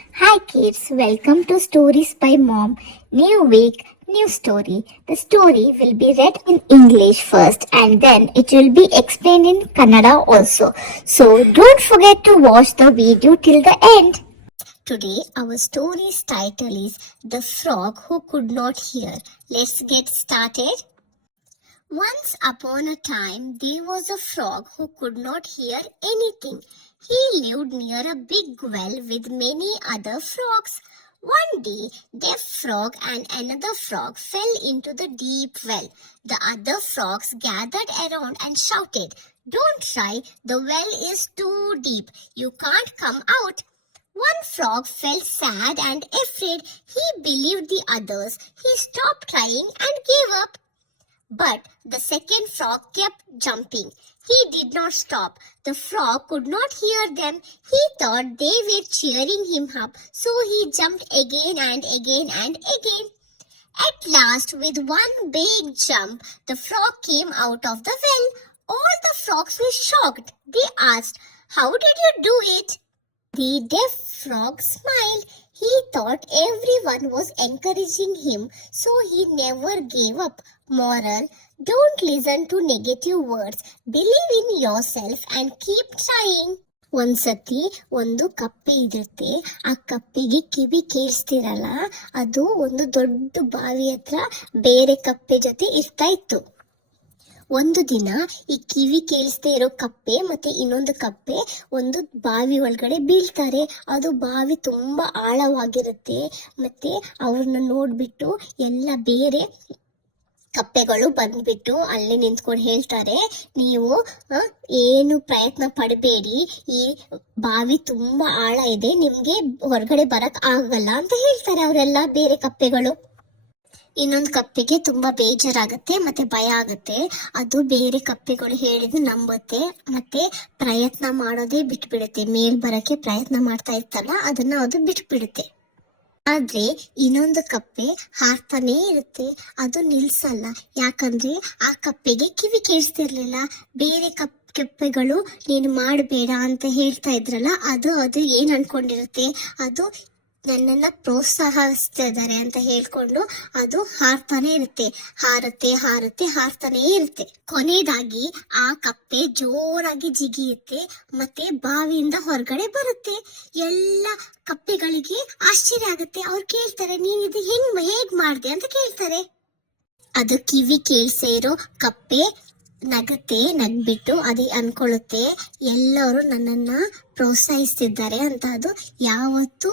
Hi kids, welcome to Stories by Mom. New week, new story. The story will be read in English first and then it will be explained in Kannada also. So don't forget to watch the video till the end. Today our story's title is The Frog Who Could Not Hear. Let's get started. Once upon a time, there was a frog who could not hear anything. He lived near a big well with many other frogs. One day, Deaf Frog and another frog fell into the deep well. The other frogs gathered around and shouted, "Don't try, the well is too deep. You can't come out." One frog felt sad and afraid. He believed the others. He stopped trying and gave up. But the second frog kept jumping. He did not stop. The frog could not hear them. He thought they were cheering him up, so he jumped again and again and again. At last, with one big jump, the frog came out of the well. All the frogs were shocked. They asked, "How did you do it?" The deaf frog smiled. He thought everyone was encouraging him, so he never gave up. Moral: don't listen to negative words. Believe in yourself and keep trying. ಒಂದ್ಸತಿ ಒಂದು ಕಪ್ಪೆ ಇರುತ್ತೆ. ಆ ಕಪ್ಪೆಗೆ ಕಿವಿ ಕೇಳಿಸ್ತಿರಲ್ಲ. ಅದು ಒಂದು ದೊಡ್ಡ ಬಾವಿ ಹತ್ರ ಬೇರೆ ಕಪ್ಪೆ ಜೊತೆ ಇರ್ತಾ ಇತ್ತು. ಒಂದು ದಿನ ಈ ಕಿವಿ ಕೇಳಿಸ್ದೇ ಇರೋ ಕಪ್ಪೆ ಮತ್ತೆ ಇನ್ನೊಂದು ಕಪ್ಪೆ ಒಂದು ಬಾವಿ ಒಳಗಡೆ ಬೀಳ್ತಾರೆ. ಅದು ಬಾವಿ ತುಂಬಾ ಆಳವಾಗಿರುತ್ತೆ. ಮತ್ತೆ ಅವ್ರನ್ನ ನೋಡ್ಬಿಟ್ಟು ಎಲ್ಲ ಬೇರೆ ಕಪ್ಪೆಗಳು ಬಂದ್ಬಿಟ್ಟು ಅಲ್ಲೇ ನಿಂತ್ಕೊಂಡು ಹೇಳ್ತಾರೆ, "ನೀವು ಏನು ಪ್ರಯತ್ನ ಪಡಬೇಡಿ, ಈ ಬಾವಿ ತುಂಬಾ ಆಳ ಇದೆ, ನಿಮ್ಗೆ ಹೊರಗಡೆ ಬರಕ್ ಆಗಲ್ಲ" ಅಂತ ಹೇಳ್ತಾರೆ ಅವರೆಲ್ಲ ಬೇರೆ ಕಪ್ಪೆಗಳು. ಇನ್ನೊಂದು ಕಪ್ಪೆಗೆ ತುಂಬಾ ಬೇಜಾರಾಗುತ್ತೆ ಮತ್ತೆ ಭಯ ಆಗುತ್ತೆ. ಅದು ಬೇರೆ ಕಪ್ಪೆಗಳು ಹೇಳಿದ್ದು ನಂಬುತ್ತೆ ಮತ್ತೆ ಪ್ರಯತ್ನ ಮಾಡೋದೇ ಬಿಟ್ಬಿಡುತ್ತೆ. ಮೇಲ್ ಬರಕ್ಕೆ ಪ್ರಯತ್ನ ಮಾಡ್ತಾ ಇರ್ತಲ್ಲ, ಅದನ್ನ ಅದು ಬಿಟ್ಬಿಡುತ್ತೆ. ಆದ್ರೆ ಇನ್ನೊಂದು ಕಪ್ಪೆ ಹಾರ್ತಾನೇ ಇರುತ್ತೆ. ಅದು ನಿಲ್ಸಲ್ಲ. ಯಾಕಂದ್ರೆ ಆ ಕಪ್ಪೆಗೆ ಕಿವಿ ಕೇಳಿಸ್ತಿರ್ಲಿಲ್ಲ. ಬೇರೆ ಕಪ್ಪೆಗಳು ನೀನು ಮಾಡಬೇಡ ಅಂತ ಹೇಳ್ತಾ ಇದ್ರಲ್ಲ, ಅದು ಏನ್ ಅನ್ಕೊಂಡಿರುತ್ತೆ, ಅದು ನನ್ನನ್ನ ಪ್ರೋತ್ಸಾಹಿಸ್ತಾ ಇದ್ದಾರೆ ಅಂತ ಹೇಳ್ಕೊಂಡು ಅದು ಹಾರ್ತಾನೆ ಇರುತ್ತೆ. ಹಾರ್ತಾನೆ ಇರುತ್ತೆ. ಕೊನೆಯದಾಗಿ ಆ ಕಪ್ಪೆ ಜೋರಾಗಿ ಜಿಗಿಯುತ್ತೆ ಮತ್ತೆ ಬಾವಿಯಿಂದ ಹೊರಗಡೆ ಬರುತ್ತೆ. ಎಲ್ಲ ಕಪ್ಪೆಗಳಿಗೆ ಆಶ್ಚರ್ಯ ಆಗುತ್ತೆ. ಅವ್ರು ಕೇಳ್ತಾರೆ, "ನೀನ್ ಇದು ಹೇಗ್ ಮಾಡ್ದೆ?" ಅಂತ ಕೇಳ್ತಾರೆ. ಅದು ಕಿವಿ ಕೇಳ್ಸೇ ಇರೋ ಕಪ್ಪೆ ನಗ್ಬಿಟ್ಟು ಅದೇ ಅನ್ಕೊಳ್ಳುತ್ತೆ, ಎಲ್ಲರೂ ನನ್ನನ್ನ ಪ್ರೋತ್ಸಾಹಿಸ್ತಿದ್ದಾರೆ ಅಂತ. ಅದು ಯಾವತ್ತೂ